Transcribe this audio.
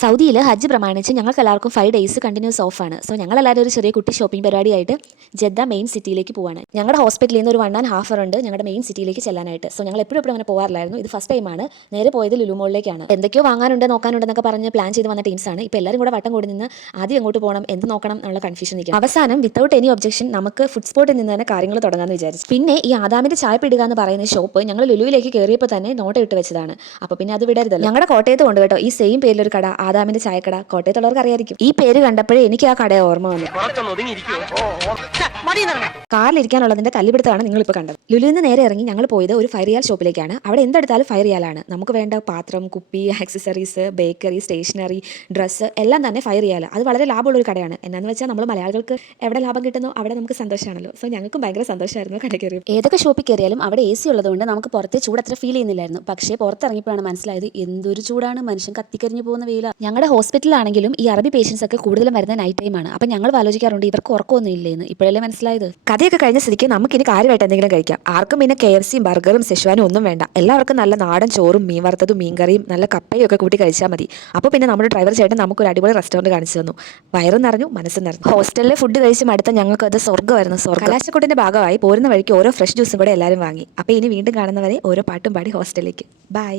സൗദിയിൽ ഹജ്ജ് പ്രമാണിച്ച് ഞങ്ങൾക്ക് എല്ലാവർക്കും 5 ഡേയ്സ് കണ്ടിന്യൂസ് ഓഫാണ്. സോ ഞങ്ങളെല്ലാവരും ഒരു ചെറിയ കുട്ടി ഷോപ്പിംഗ് പരിപാടിയായിട്ട് ജദ്ദ മെയിൻ സിറ്റിയിലേക്ക് പോവാണ്. ഞങ്ങളുടെ ഹോസ്പിറ്റലിൽ നിന്ന് ഒരു 1.5 hour ഉണ്ട് ഞങ്ങളുടെ മെയിൻ സിറ്റിയിലേക്ക് ചെല്ലാനായിട്ട്. സോ ഞങ്ങൾ എപ്പോഴും അങ്ങനെ പോകാറില്ലായിരുന്നു. ഇത് ഫസ്റ്റ് ടൈമാണ്. നേരെ പോയത് ലുലു മോളിലേക്കാണ്. എന്തൊക്കെയോ വാങ്ങാനുണ്ട് നോക്കാനുണ്ടെന്നൊക്കെ പറഞ്ഞ് പ്ലാൻ ചെയ്ത് വന്ന ടീംസാണ്. ഇപ്പോൾ എല്ലാവരും കൂടെ വട്ടം കൂടി നിന്ന് ആദ്യം എങ്ങോട്ട് പോകണം എന്ത് നോക്കണം എന്നുള്ള കൺഫ്യൂഷൻ നിൽക്കും. അവസാനം വിത്തൗട്ട് എനി ഒബ്ജക്ഷൻ നമുക്ക് ഫുഡ് സ്പോട്ടിൽ നിന്ന് തന്നെ കാര്യങ്ങൾ തുടങ്ങാമെന്ന് വിചാരിച്ചു. പിന്നെ ഈ ആദാമിന്റെ ചായ പിടുക എന്ന് പറയുന്ന ഷോപ്പ് ഞങ്ങൾ ലുലുവിലേക്ക് കയറിയപ്പോൾ തന്നെ നോട്ട് ഇട്ട് വെച്ചതാണ്. അപ്പോൾ പിന്നെ അത് വിടരുതല്ലോ. ഞങ്ങളുടെ കോട്ടയത്ത് കൊണ്ട് കേട്ടോ ഈ സെയിം പേരിലൊരു കട, ആദാമിന്റെ ചായക്കട. കോട്ടയത്തുള്ളവർക്ക് അറിയായിരിക്കും. ഈ പേര് കണ്ടപ്പോഴേ എനിക്ക് ആ കടയെ ഓർമ്മ വന്നു. കാറിലിരിക്കാനുള്ളതിന്റെ തല്ലിപിടുത്തമാണ് നിങ്ങൾ ഇപ്പോൾ കണ്ടത്. ലുലുവിൽ നിന്ന് നേരെ ഇറങ്ങി ഞങ്ങൾ പോയത് ഒരു 5 റിയാൽ ഷോപ്പിലേക്കാണ്. അവിടെ എന്തെടുത്താലും 5 റിയാലാണ്. നമുക്ക് വേണ്ട പാത്രം, കുപ്പി, ആക്സസറീസ്, ബേക്കറി, സ്റ്റേഷനറി, ഡ്രസ്സ് എല്ലാം തന്നെ 5 റിയാൽ. അത് വളരെ ലാഭമുള്ള ഒരു കടയാണ്. എന്നാന്ന് വെച്ചാൽ നമ്മൾ മലയാളികൾക്ക് എവിടെ ലാഭം കിട്ടുന്നോ അവിടെ നമുക്ക് സന്തോഷമാണല്ലോ. സോ ഞങ്ങൾക്കും ഭയങ്കര സന്തോഷമായിരുന്നു കട കയറി. ഏതൊക്കെ ഷോപ്പിൽ കയറിയാലും അവിടെ AC ഉള്ളതുകൊണ്ട് നമുക്ക് പുറത്തെ ചൂട് അത്ര ഫീൽ ചെയ്യുന്നില്ലായിരുന്നു. പക്ഷേ പുറത്തിറങ്ങിയപ്പോഴാണ് മനസ്സിലായത് എന്തൊരു ചൂടാണ്, മനുഷ്യൻ കത്തിക്കരിഞ്ഞു പോകുന്ന വെയില. ഞങ്ങളുടെ ഹോസ്പിറ്റലിലാണെങ്കിലും ഈ അറബി പേഷ്യൻസ് ഒക്കെ കൂടുതലും വരുന്ന നൈറ്റ് ടൈമാണ്. അപ്പം ഞങ്ങൾ ആലോചിക്കാറുണ്ട് ഇവർക്ക് ഉറക്കമൊന്നും ഇല്ലേന്ന്. ഇപ്പോഴല്ലേ മനസ്സിലായത്. കഥയൊക്കെ കഴിഞ്ഞ സ്ഥിതിക്ക് നമുക്കിനി കാര്യമായിട്ട് എന്തെങ്കിലും കഴിക്കാം. ആർക്കും പിന്നെ KFCയും ബർഗറും സെഷ്വാനും ഒന്നും വേണ്ട. എല്ലാവർക്കും നല്ല നാടൻ ചോറും മീൻ വറുത്തതും മീൻകറിയും നല്ല കപ്പയും ഒക്കെ കൂട്ടി കഴിച്ചാൽ മതി. അപ്പോൾ പിന്നെ നമ്മുടെ ഡ്രൈവർ ചേട്ടൻ നമുക്കൊരു അടിപൊളി റെസ്റ്റോറൻറ്റ് കാണിച്ചു തന്നു. വയറും നിറഞ്ഞു, മനസ്സും നിറഞ്ഞു. ഹോസ്റ്റലിലെ ഫുഡ് കഴിച്ചും അടുത്ത ഞങ്ങൾക്ക് അത് സ്വർഗ്ഗമായിരുന്നു. കലാശക്കൊട്ടിന്റെ ഭാഗമായി പോരുന്ന വഴിക്ക് ഓരോ ഫ്രഷ് ജ്യൂസും കൂടെ എല്ലാവരും വാങ്ങി. അപ്പോൾ ഇനി വീണ്ടും കാണുന്നവരെ ഓരോ പാട്ടും പാടി ഹോസ്റ്റലിലേക്ക്. ബൈ.